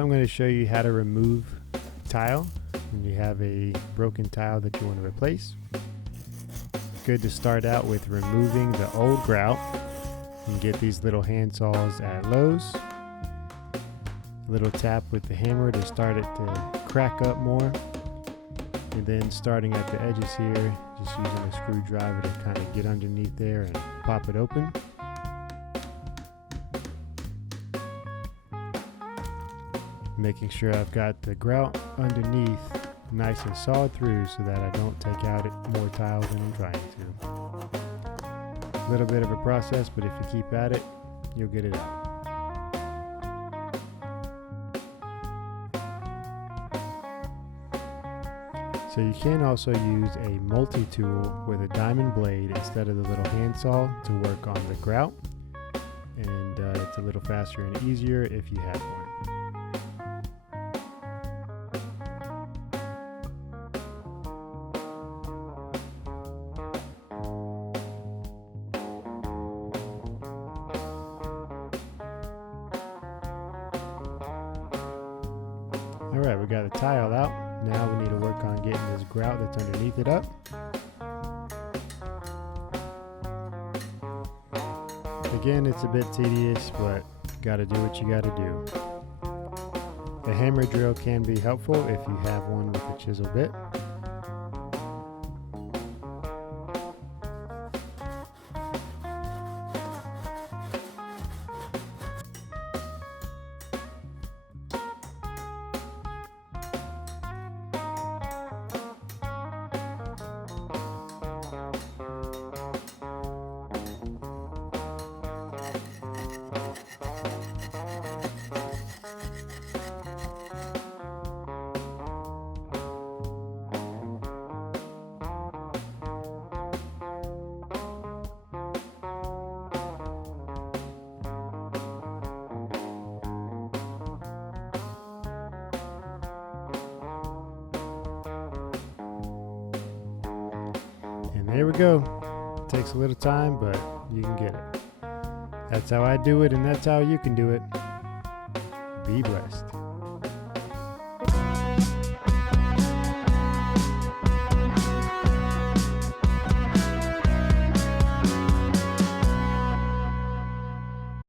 So I'm going to show you how to remove tile when you have a broken tile that you want to replace. Good to start out with removing the old grout. You can get these little hand saws at Lowe's. A little tap with the hammer to start it to crack up more. And then starting at the edges here, just using a screwdriver to kind of get underneath there and pop it open. Making sure I've got the grout underneath nice and sawed through so that I don't take out more tile than I'm trying to. A little bit of a process, but if you keep at it, you'll get it out. So you can also use a multi-tool with a diamond blade instead of the little handsaw to work on the grout, and it's a little faster and easier if you have one. Alright, we got the tile out. Now we need to work on getting this grout that's underneath it up. Again, it's a bit tedious, but gotta do what you gotta do. The hammer drill can be helpful if you have one with a chisel bit. There we go. It takes a little time, but you can get it. That's how I do it, and that's how you can do it. Be blessed.